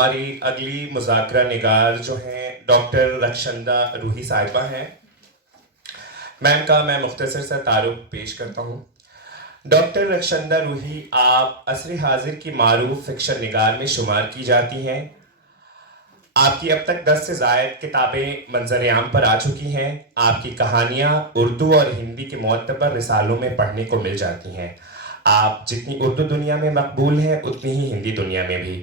हमारी अगली मुज़ाकरा निगार जो हैं डॉक्टर रक्षंदा रूही साहिबा हैं। मैम का मैं मुख्तसर सा तारुफ पेश करता हूँ। डॉक्टर रक्षंदा रूही आप असर हाजिर की मारूफ फिक्शन निगार में शुमार की जाती हैं। आपकी अब तक 10 से ज़ायद किताबें मंजर-ए-आम पर आ चुकी हैं। आपकी कहानियाँ उर्दू और हिंदी के मोतबर रिसालों में पढ़ने को मिल जाती हैं। आप जितनी उर्दू दुनिया में मकबूल हैं उतनी ही हिंदी दुनिया में भी।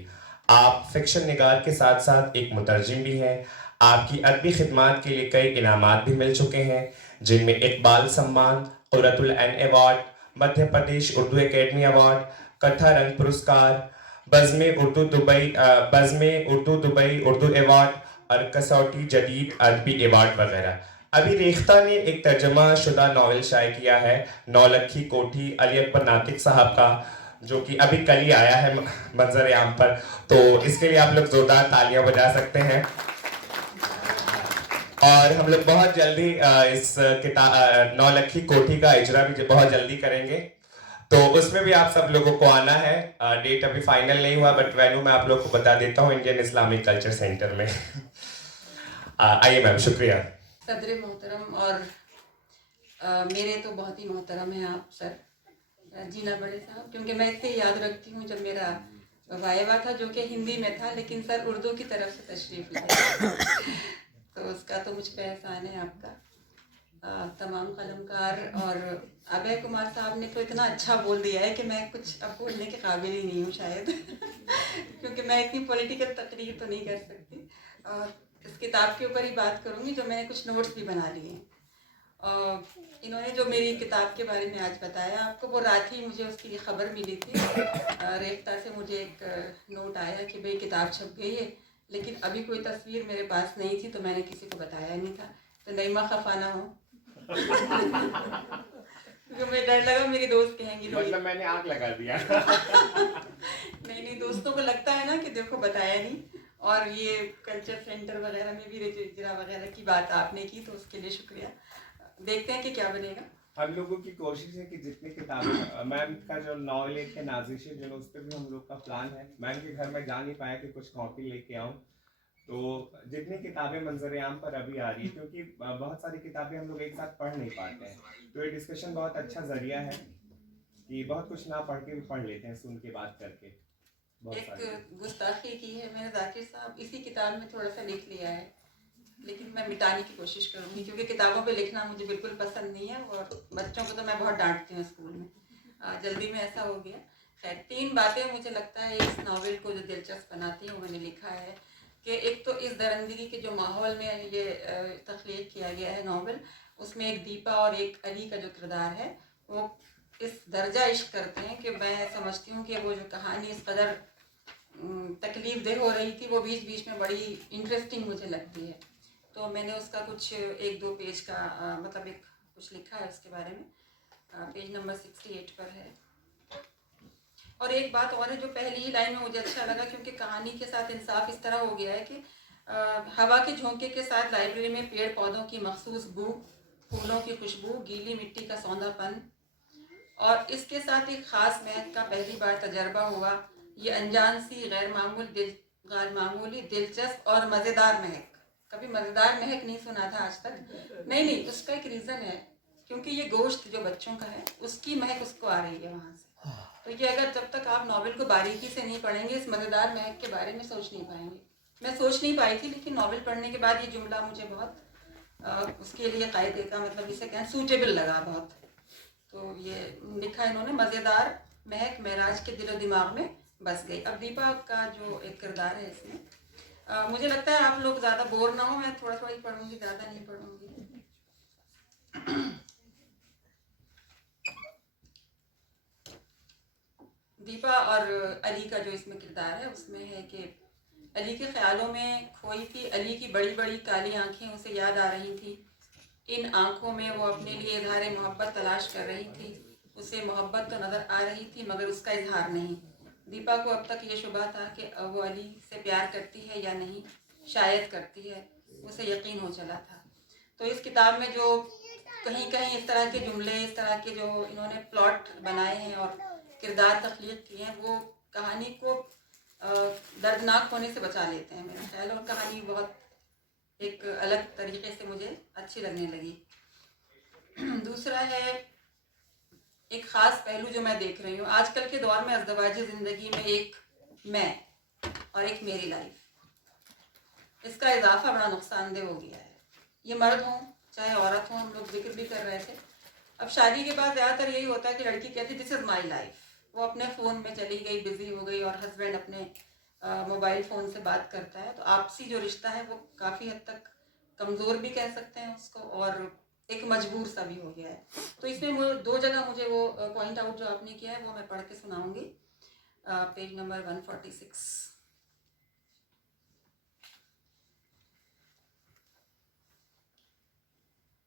आप फिक्शन निगार के साथ साथ एक मुतरजिम भी हैं। आपकी अदबी खिदमात के लिए कई इनामात भी मिल चुके हैं, जिनमें इकबाल सम्मान, कुर्रतुल ऐन award, Madhya Pradesh Urdu academy award, कथा रंग पुरस्कार, बज़्म उर्दू दुबई उर्दू अवार्ड और कसौटी जदीद अदबी अवार्ड वगैरह। अभी रेख्ता ने एक तर्जमा शुदा नावल शाये किया है नौलखी कोठी अली अकबर नातिक साहब का, जो कि अभी कल ही आया है मंजर आम पर, तो इसके लिए आप लोग जोरदार तालियां बजा सकते हैं। और हम लोग बहुत जल्दी इस किताब नौलखी कोठी का इजरा भी बहुत जल्दी करेंगे, तो उसमें भी आप सब लोगों को आना है। डेट अभी फाइनल नहीं हुआ, बट वैन्यू मैं आप लोग को बता देता हूँ, इंडियन इस्लामिक कल्चर सेंटर में। आइए मैम, शुक्रिया। सदर मोहतरम और मेरे तो बहुत ही मोहतरम हैं आप सर जीना बड़े साहब, क्योंकि मैं इससे याद रखती हूँ जब मेरा वायवा था जो कि हिंदी में था, लेकिन सर उर्दू की तरफ से तशरीफ़ लाए तो उसका तो मुझ पर एहसान है आपका। तमाम कलमकार और अभय कुमार साहब ने तो इतना अच्छा बोल दिया है कि मैं कुछ अब बोलने के काबिल ही नहीं हूँ शायद क्योंकि मैं इतनी पॉलिटिकल तकरीर तो नहीं कर सकती। इस किताब के ऊपर ही बात करूँगी, जो मैंने कुछ नोट्स भी बना लिए हैं। इन्होंने जो मेरी किताब के बारे में आज बताया आपको, वो रात ही मुझे उसकी खबर मिली थी। रेख्ता से मुझे एक नोट आया कि भाई किताब छप गई है, लेकिन अभी कोई तस्वीर मेरे पास नहीं थी, तो मैंने किसी को बताया नहीं था, तो नईमा खफा ना हो क्योंकि मुझे डर लगा मेरी दोस्त कहेंगी मतलब मैंने आग लगा दिया नहीं, दोस्तों को लगता है ना कि देखो बताया नहीं। और ये कल्चर सेंटर वगैरह में भी रजिस्ट्रा वगैरह की बात आपने की, तो उसके लिए शुक्रिया। देखते हैं कि क्या बनेगा। हम लोगों की कोशिश है कि जितनी किताबें मैम का जो नॉवल है नाजिश जो उस पर भी हम लोग का प्लान है। मैम के घर में जा नहीं पाया कि कुछ कॉपी लेके आऊँ, तो जितनी किताबें मंजर आम पर अभी आ रही है, क्योंकि बहुत सारी किताबें हम लोग एक साथ पढ़ नहीं पाते हैं, तो ये डिस्कशन बहुत अच्छा जरिया है कि बहुत कुछ ना पढ़ के भी पढ़ लेते हैं, सुन के बात करके। एक गुस्ताखी की है मैंने जाकिर साहब, इसी किताब में थोड़ा सा लिख लिया है, लेकिन मैं मिटाने की कोशिश करूँगी, क्योंकि किताबों पे लिखना मुझे बिल्कुल पसंद नहीं है, और बच्चों को तो मैं बहुत डांटती हूँ स्कूल में। जल्दी में ऐसा हो गया। खैर, 3 बातें मुझे लगता है इस नावल को जो दिलचस्प बनाती हैं, वो मैंने लिखा है कि एक तो इस दरिंदगी के जो माहौल में ये तख्लीक किया गया है नावल, उसमें एक दीपा और एक अली का जो किरदार है, वो इस दर्जा इश्क करते हैं कि मैं समझती हूँ कि वो जो कहानी इस कदर तकलीफ देह हो रही थी, वो बीच बीच में बड़ी इंटरेस्टिंग मुझे लगती है। तो मैंने उसका कुछ 1-2 पेज का मतलब एक कुछ लिखा है उसके बारे में, पेज नंबर 68 पर है। और एक बात और है जो पहली ही लाइन में मुझे अच्छा लगा, क्योंकि कहानी के साथ इंसाफ इस तरह हो गया है कि हवा के झोंके के साथ लाइब्रेरी में पेड़ पौधों की मखसूस बू, फूलों की खुशबू, गीली मिट्टी का सौंधापन, और इसके साथ एक ख़ास महक का पहली बार तजर्बा हुआ। ये अनजान सी गैर मामूली दिलचस्प और मज़ेदार महक। कभी मज़ेदार महक नहीं सुना था आज तक। नहीं, उसका एक रीज़न है, क्योंकि ये गोश्त जो बच्चों का है उसकी महक उसको आ रही है वहाँ से। तो ये अगर जब तक आप नावल को बारीकी से नहीं पढ़ेंगे, इस मज़ेदार महक के बारे में सोच नहीं पाएंगे। मैं सोच नहीं पाई थी, लेकिन नावल पढ़ने के बाद ये जुमला मुझे बहुत उसके लिए कायदे का मतलब इसे कहें सूटेबल लगा बहुत। तो ये लिखा इन्होंने, मज़ेदार महक महराज के दिलो दिमाग में बस गई। अब दीपा का जो एक किरदार है इसमें, मुझे लगता है आप लोग ज़्यादा बोर ना हो, मैं थोड़ा थोड़ा ही पढ़ूंगी, ज़्यादा नहीं पढ़ूंगी। दीपा और अली का जो इसमें किरदार है, उसमें है कि अली के ख्यालों में खोई थी अली की बड़ी बड़ी काली आंखें उसे याद आ रही थी। इन आंखों में वो अपने लिए इजहार मोहब्बत तलाश कर रही थी। उसे मोहब्बत तो नज़र आ रही थी, मगर उसका इजहार नहीं। दीपा को अब तक ये शुबा था कि वो अली से प्यार करती है या नहीं, शायद करती है, उसे यकीन हो चला था। तो इस किताब में जो कहीं कहीं इस तरह के जुमले, इस तरह के जो इन्होंने प्लॉट बनाए हैं और किरदार तख्लीक किए हैं, वो कहानी को दर्दनाक होने से बचा लेते हैं मेरा ख्याल। और कहानी बहुत एक अलग तरीके से मुझे अच्छी लगने लगी। दूसरा है एक ख़ास पहलू जो मैं देख रही हूँ आजकल के दौर में अज़दवाजी ज़िंदगी में, एक मैं और एक मेरी लाइफ, इसका इजाफा बड़ा नुकसानदेह हो गया है। ये मर्द हों चाहे औरत हों, हम लोग जिक्र भी कर रहे थे। अब शादी के बाद ज़्यादातर यही होता है कि लड़की कहती है दिस इज़ माई लाइफ, वो अपने फ़ोन में चली गई, बिज़ी हो गई, और हस्बैंड अपने मोबाइल फ़ोन से बात करता है। तो आपसी जो रिश्ता है वो काफ़ी हद तक कमज़ोर भी कह सकते हैं उसको, और एक मजबूर सा भी हो गया है। तो इसमें वो 2 जगह मुझे वो पॉइंट आउट जो आपने किया है वो मैं पढ़ के सुनाऊंगी। Page number 146।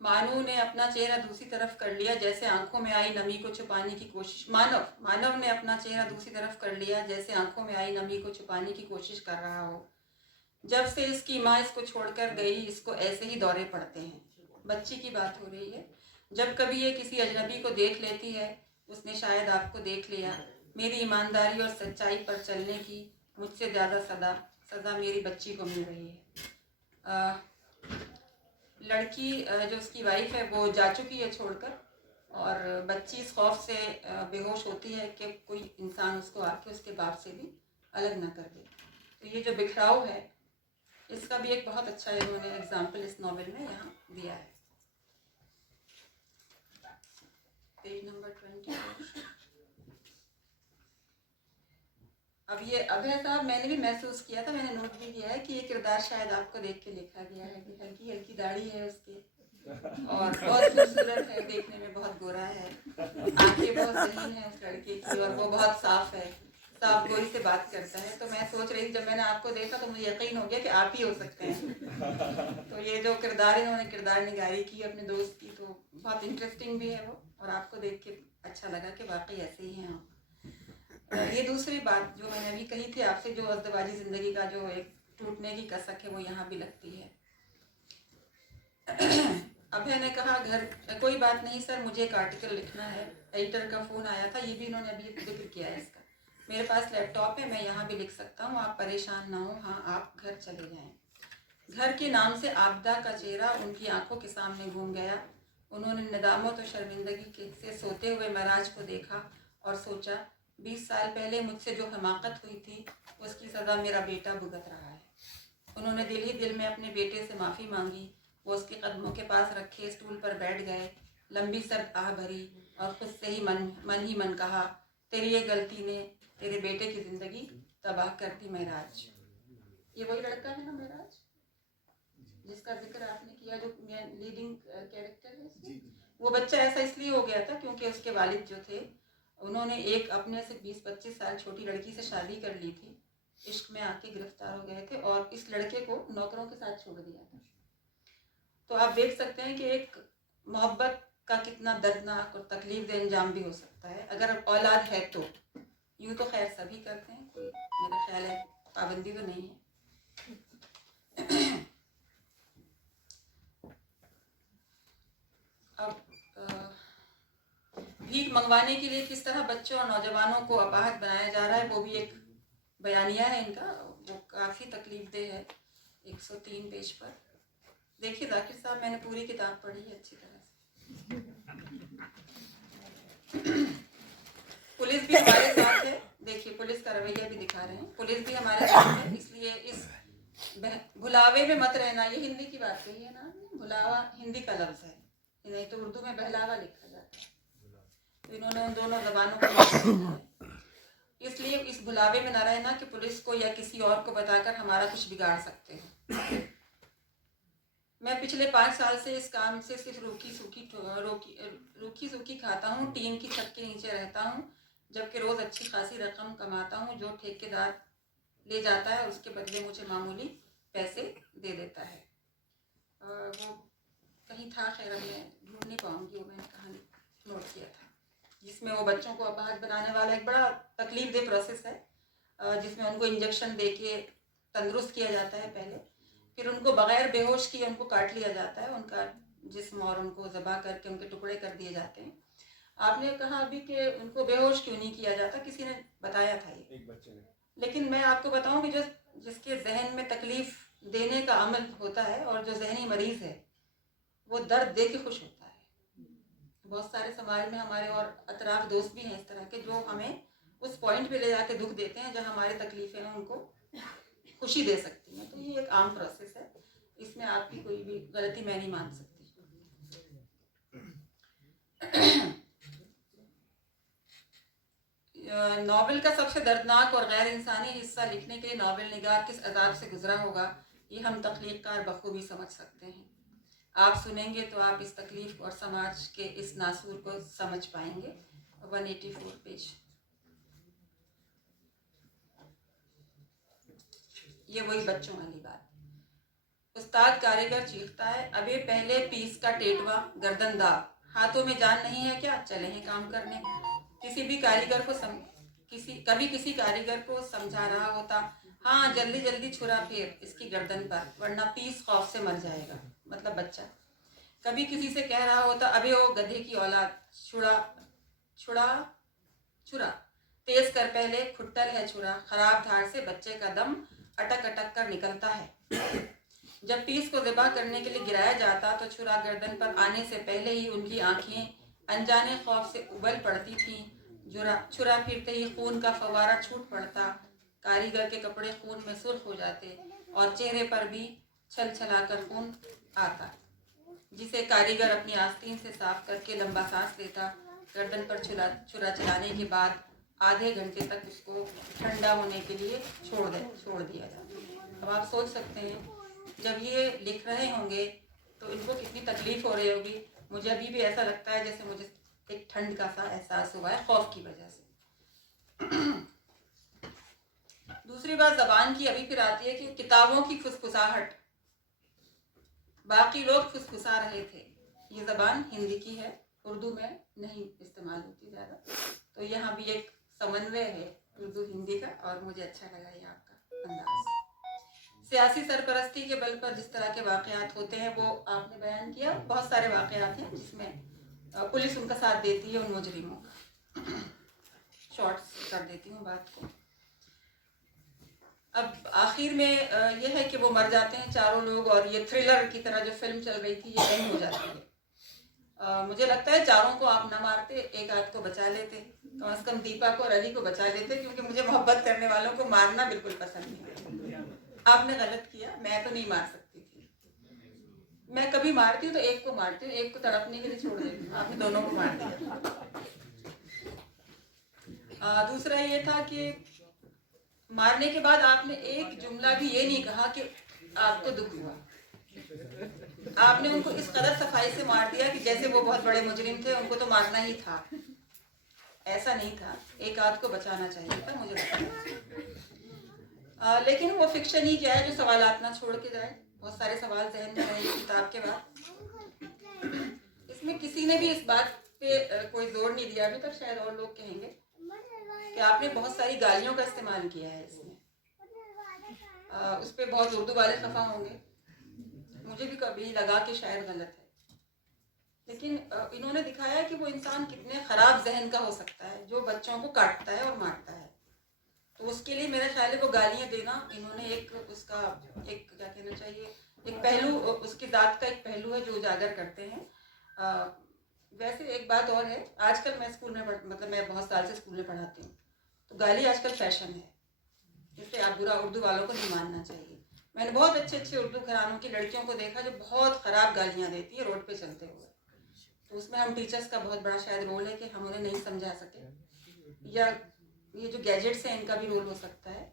मानव ने अपना चेहरा दूसरी तरफ कर लिया जैसे आंखों में आई नमी को छुपाने की कोशिश मानव ने अपना चेहरा दूसरी तरफ कर लिया जैसे आंखों में आई नमी को छुपाने की कोशिश कर रहा हो। जब से इसकी माँ इसको छोड़कर गई, इसको ऐसे ही दौरे पड़ते हैं। बच्ची की बात हो रही है। जब कभी ये किसी अजनबी को देख लेती है, उसने शायद आपको देख लिया। मेरी ईमानदारी और सच्चाई पर चलने की मुझसे ज़्यादा सज़ा मेरी बच्ची को मिल रही है। लड़की जो उसकी वाइफ है वो जा चुकी है छोड़कर, और बच्ची इस खौफ से बेहोश होती है कि कोई इंसान उसको आके उसके बाप से भी अलग ना कर दे। तो ये जो बिखराव है इसका भी एक बहुत अच्छा इन्होंने एग्जाम्पल इस नॉवेल में यहाँ दिया है। Page number 24। अब ये अभय साहब, मैंने भी महसूस किया था, मैंने नोट भी किया है कि ये किरदार शायद आपको देख के लिखा गया है कि हल्की हल्की दाढ़ी है उसकी, और बहुत खूबसूरत है, देखने में बहुत गोरा है, आंखें बहुत रहीन है उस लड़के की, और वो बहुत साफ है, साफ गोरी से बात करता है। तो मैं सोच रही थी जब मैंने आपको देखा तो मुझे यकीन हो गया कि आप ही हो सकते हैं। तो ये जो किरदार इन्होंने किरदार निगारी की अपने दोस्त की, तो बहुत इंटरेस्टिंग भी है वो, और आपको देख के अच्छा लगा कि वाकई ऐसे ही हैं आप। ये दूसरी बात जो मैंने अभी कही थी आपसे, जो अज़दवाजी ज़िंदगी का जो एक टूटने की कसक है वो यहाँ भी लगती है। अभय ने कहा घर कोई बात नहीं सर, मुझे एक आर्टिकल लिखना है, एडिटर का फ़ोन आया था, ये भी इन्होंने अभी जिक्र किया है इसका। मेरे पास लैपटॉप है, मैं यहाँ भी लिख सकता हूँ, आप परेशान ना हो, हाँ आप घर चले जाएँ। घर के नाम से आपदा का चेहरा उनकी आंखों के सामने घूम गया। उन्होंने नदामत और शर्मिंदगी से सोते हुए महराज को देखा और सोचा 20 साल पहले मुझसे जो हमाकत हुई थी उसकी सज़ा मेरा बेटा भुगत रहा है। उन्होंने दिल ही दिल में अपने बेटे से माफ़ी मांगी। वो उसके कदमों के पास रखे स्टूल पर बैठ गए, लंबी सर्द आह भरी और खुद से ही मन कहा, तेरी ये गलती ने तेरे बेटे की ज़िंदगी तबाह कर दी महराज। ये वही लड़का है ना महराज जिसका जिक्र आपने किया, जो लीडिंग कैरेक्टर है इसमें। वो बच्चा ऐसा इसलिए हो गया था क्योंकि उसके वालिद जो थे उन्होंने एक अपने से 20-25 साल छोटी लड़की से शादी कर ली थी, इश्क में आके गिरफ्तार हो गए थे और इस लड़के को नौकरों के साथ छोड़ दिया था। तो आप देख सकते हैं कि एक मोहब्बत का कितना दर्दनाक और तकलीफदेह अंजाम भी हो सकता है अगर औलाद है तो। यूँ तो खैर सभी करते हैं, कोई मेरा ख्याल है पाबंदी तो नहीं है। अब भीख मंगवाने के लिए किस तरह बच्चों और नौजवानों को अपाहज बनाया जा रहा है वो भी एक बयानिया है इनका, वो काफ़ी तकलीफदेह है। 103 पेज पर देखिए जाकिर साहब, मैंने पूरी किताब पढ़ी है अच्छी तरह से। पुलिस भी हमारे साथ है, देखिए पुलिस का रवैया भी दिखा रहे हैं, पुलिस भी हमारे साथ है, इसलिए इस भुलावे में मत रहना। ये हिंदी की बात कही है ना, भुलावा हिंदी का लफ्ज़ है, नहीं तो उर्दू में बहलावा लिखा जाता है। तो इन्होंने उन दोनों ज़बानों को इसलिए इस भुलावे में न रहना कि पुलिस को या किसी और को बताकर हमारा कुछ बिगाड़ सकते हैं। मैं पिछले 5 साल से इस काम से सिर्फ रूखी सूखी खाता हूँ, टीन की छत के नीचे रहता हूँ, जबकि रोज़ अच्छी खासी रकम कमाता हूँ जो ठेकेदार ले जाता है, उसके बदले मुझे मामूली पैसे दे देता है। वो कहीं था, खैर मैं ढूंढ नहीं पाऊँगी, वो मैंने कहानी नोट किया था जिसमें वो बच्चों को अपाहज बनाने वाला एक बड़ा तकलीफदेह प्रोसेस है, जिसमें उनको इंजेक्शन दे के तंदुरुस्त किया जाता है पहले, फिर उनको बग़ैर बेहोश किए उनको काट लिया जाता है, उनका जिस्म, और उनको ज़बह करके उनके टुकड़े कर दिए जाते हैं। आपने कहा अभी कि उनको बेहोश क्यों नहीं किया जाता, किसी ने बताया था ये, एक बच्चे ने, लेकिन मैं आपको बताऊं कि जिसके जहन में तकलीफ देने का अमल होता है और जो जहनी मरीज है वो दर्द दे के खुश होता है। बहुत सारे समाज में हमारे और अतराफ दोस्त भी हैं इस तरह के, जो हमें उस पॉइंट पे ले जाके दुख देते हैं जहाँ हमारी तकलीफें हैं उनको खुशी दे सकती हैं। तो ये एक आम प्रोसेस है, इसमें आपकी कोई भी गलती मैं नहीं मान सकती। नॉवेल का सबसे दर्दनाक और गैर इंसानी हिस्सा लिखने के लिए नॉवेल निगार किस अजाब से गुजरा होगा, ये हम तख्लीक़कार बखूबी समझ सकते हैं। आप सुनेंगे तो आप इस तकलीफ और समाज के इस नासूर को समझ पाएंगे। 184 पेज। ये वही बच्चों वाली बात। उस्ताद कारीगर चीखता है, अबे पहले पीस का टेटवा गर्दन दाब, हाथों में जान नहीं है क्या, चले हैं काम करने। कभी किसी कारीगर को समझा रहा होता, हाँ जल्दी जल्दी छुरा फेर इसकी गर्दन पर, वरना पीस खौफ से मर जाएगा, मतलब बच्चा। कभी किसी से कह रहा होता, अबे ओ गधे की औलाद, छुरा छुरा छुरा तेज कर पहले, खुट्टल है छुरा, खराब धार से बच्चे का दम अटक अटक कर निकलता है। जब पीस को ज़िबा करने के लिए गिराया जाता तो छुरा गर्दन पर आने से पहले ही उनकी आंखें अनजाने खौफ से उबल पड़ती थीं। छुरा फिरते ही खून का फवारा छूट पड़ता, कारीगर के कपड़े खून में सुर्ख हो जाते और चेहरे पर भी छल छलाकर खून आता, जिसे कारीगर अपनी आस्तीन से साफ करके लंबा सांस लेता। गर्दन पर छुरा चलाने के बाद आधे घंटे तक उसको ठंडा होने के लिए छोड़ दिया जाता। अब आप सोच सकते हैं जब ये लिख रहे होंगे तो इनको कितनी तकलीफ हो रही होगी। मुझे अभी भी ऐसा लगता है जैसे मुझे एक ठंड का सा एहसास हुआ है खौफ की वजह से। दूसरी बात जबान की अभी फिर आती है कि किताबों की फुसफुसाहट, बाकी लोग फुसफुसा रहे थे। ये जबान हिंदी की है, उर्दू में नहीं इस्तेमाल होती ज़्यादा, तो यहाँ भी एक समन्वय है उर्दू हिंदी का, और मुझे अच्छा लगा ये आपका अंदाज। सियासी सरपरस्ती के बल पर जिस तरह के वाक़यात होते हैं वो आपने बयान किया। बहुत सारे वाक़यात हैं जिसमें पुलिस उनका साथ देती है उन मुजरिमों का। शॉर्ट्स कर देती हूँ बात को। अब आखिर में यह है कि वो मर जाते हैं चारों लोग, और ये थ्रिलर की तरह जो फिल्म चल रही थी ये एंड हो जाती है। मुझे लगता है चारों को आप न मारते, एक आध को बचा लेते, कम से कम दीपा को और अली को बचा लेते, क्योंकि मुझे मोहब्बत करने वालों को मारना बिल्कुल पसंद नहीं है। आपने गलत किया, मैं तो नहीं मार सकती थी। मैं कभी मारती हूँ तो एक को मारती हूँ, एक को तड़पने के लिए छोड़ देती हूँ, आपने दोनों को मार दिया। दूसरा ये था कि मारने के बाद आपने एक जुमला भी ये नहीं कहा कि आपको दुख हुआ। आपने उनको इस कदर सफाई से मार दिया कि जैसे वो बहुत बड़े मुजरिम थे, उनको तो मारना ही था। ऐसा नहीं था, एक आध को बचाना चाहिए था, मुझे लगता है। लेकिन वो फिक्शन ही क्या है जो सवालात ना छोड़ के जाए। बहुत सारे सवाल जहन में रहे किताब के बाद। इसमें किसी ने भी इस बात पे कोई जोर नहीं दिया अभी तक, शायद और लोग कहेंगे कि आपने बहुत सारी गालियों का इस्तेमाल किया है इसमें। उस पर बहुत उर्दू वाले खफा होंगे, मुझे भी कभी लगा कि शायद गलत है, लेकिन इन्होंने दिखाया कि वो इंसान कितने ख़राब जहन का हो सकता है जो बच्चों को काटता है और मारता है। तो उसके लिए मेरा ख्याल है वो गालियाँ देना, इन्होंने एक उसका एक क्या कहना चाहिए, एक पहलू, उसकी ज़ात का एक पहलू है जो उजागर करते हैं। वैसे एक बात और है, आजकल मैं स्कूल में मतलब मैं बहुत साल से स्कूल में पढ़ाती हूँ, तो गाली आजकल फैशन है, इससे आप बुरा उर्दू वालों को नहीं मानना चाहिए। मैंने बहुत अच्छे अच्छे उर्दू घरानों की लड़कियों को देखा जो बहुत ख़राब गालियाँ देती है रोड पे चलते हुए। तो उसमें हम टीचर्स का बहुत बड़ा शायद रोल है कि हम उन्हें नहीं समझा सके, या ये जो गैजेट्स हैं इनका भी रोल हो सकता है।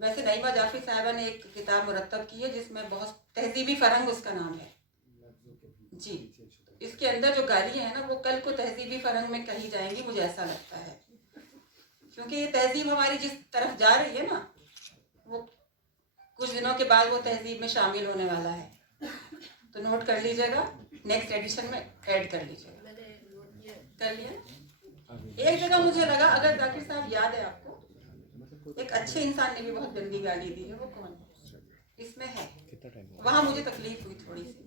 वैसे नईमा जाफरी साहिबा ने एक किताब मुरत्तब की है जिसमें बहुत तहजीबी फ़रंग उसका नाम है जी। इसके अंदर जो गालियाँ हैं ना वो कल को तहजीबी फ़रंग में कही जाएंगी, मुझे ऐसा लगता है, क्योंकि ये तहजीब हमारी जिस तरफ जा रही है ना, वो कुछ दिनों के बाद वो तहजीब में शामिल होने वाला है। तो नोट कर लीजिएगा, नेक्स्ट एडिशन में ऐड कर लीजिएगा। कर लिया। एक जगह मुझे लगा, अगर जाकिर साहब याद है आपको, एक अच्छे इंसान ने भी बहुत गंदी गाली दी है, वो कौन है इसमें है, वहाँ मुझे तकलीफ हुई थोड़ी सी।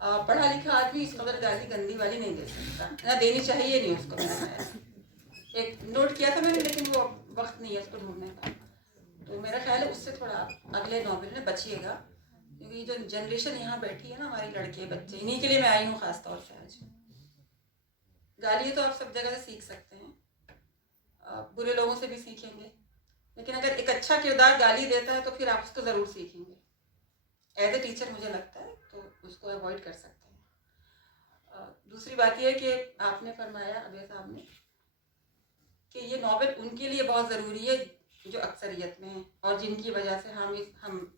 पढ़ा लिखा आदमी इस कदर गाली गंदी वाली नहीं दे सकता, ना देनी चाहिए नहीं उसको। मैंने एक नोट किया था मैंने, लेकिन वो वक्त नहीं है उसको ढूंढने का। तो मेरा ख्याल है उससे थोड़ा अगले नॉवेल में बचिएगा, क्योंकि जो जनरेशन यहाँ बैठी है ना, हमारी लड़के बच्चे, इन्हीं के लिए मैं आई हूँ ख़ास तौर से आज। गाली तो आप सब जगह से सीख सकते हैं, बुरे लोगों से भी सीखेंगे, लेकिन अगर एक अच्छा किरदार गाली देता है तो फिर आप उसको ज़रूर सीखेंगे। एज ए टीचर मुझे लगता है तो उसको अवॉइड कर सकते हैं। दूसरी बात यह है कि आपने फरमाया अभय साहब ने कि ये नॉवेल उनके लिए बहुत ज़रूरी है जो अक्सरियत में हैं और जिनकी वजह से हम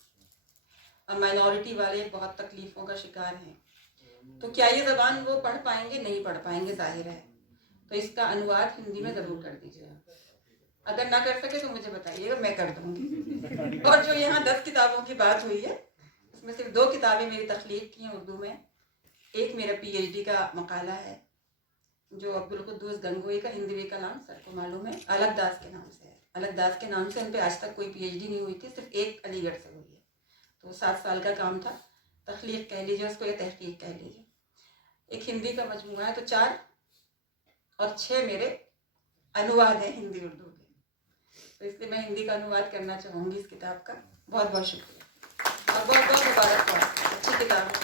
माइनॉरिटी वाले बहुत तकलीफ़ों का शिकार हैं। तो क्या ये ज़बान वो पढ़ पाएंगे? नहीं पढ़ पाएंगे, जाहिर है। तो इसका अनुवाद हिंदी में ज़रूर कर दीजिएगा। अगर ना कर सके तो मुझे बताइएगा, मैं कर दूँगी। और जो यहाँ 10 किताबों की बात हुई है, उसमें सिर्फ 2 किताबें मेरी तख्लीक की हैं उर्दू में। एक मेरा PhD का मकाला है जो अब्दुल कुद्दूस गंगोई का, हिंदवी कलाम सबको मालूम है, अलग दास के नाम से है। अलग दास के नाम से उन पर आज तक कोई PhD नहीं हुई थी, सिर्फ एक अलीगढ़ से हुई है। तो 7 साल का काम था, तख्लीक कह लीजिए उसको या तहकीक कह लीजिए। एक हिंदी का मजमूआ है, तो 4 और 6 मेरे अनुवाद हैं हिंदी उर्दू के। तो इसलिए मैं हिंदी का अनुवाद करना चाहूँगी इस किताब का। बहुत बहुत शुक्रिया और बहुत बहुत मुबारक हो, अच्छी किताब है।